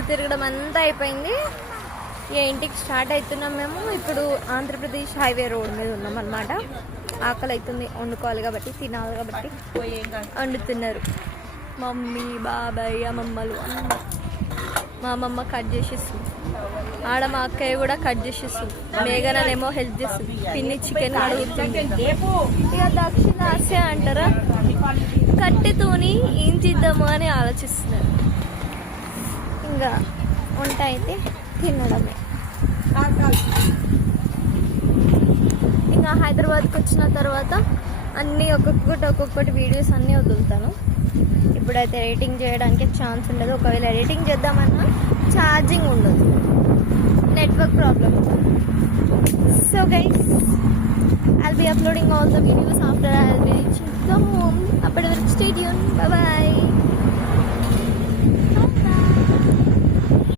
తిరుగుడు తిరగడం అంతా అయిపోయింది. ఇంటికి స్టార్ట్ అవుతున్నాం మేము. ఇప్పుడు ఆంధ్రప్రదేశ్ హైవే రోడ్ మీద ఉన్నాం అన్నమాట. ఆకలి అవుతుంది, వండుకోవాలి కాబట్టి, తినాలి కాబట్టి వండుతున్నారు మమ్మీ, బాబాయ్, అమ్మమ్మలు. మా అమ్మమ్మ కట్ చేసేస్తుంది, ఆడ మా అక్కయ్య కూడా కట్ చేసేస్తుంది, మేఘనేమో హెల్ప్ చేస్తుంది, పిన్ని చికెన్ అడుగుతుంది. ఇక దక్షిణ ఆసియా అంటారా, కట్టెతోని ఏం చేద్దాము అని ఆలోచిస్తున్నారు. ఇంకా వంట అయితే తినడమే. ఇంకా హైదరాబాద్కి వచ్చిన తర్వాత అన్నీ ఒక్కొక్కటి వీడియోస్ అన్నీ వదులుతాను. ఇప్పుడైతే ఎడిటింగ్ చేయడానికి ఛాన్స్ ఉండదు. ఒకవేళ ఎడిటింగ్ చేద్దామన్నా ఛార్జింగ్ ఉండదు, network problem. So guys, I'll be uploading all the videos after I'll be reaching home. అప్పటి వరకు stay tuned. Bye bye.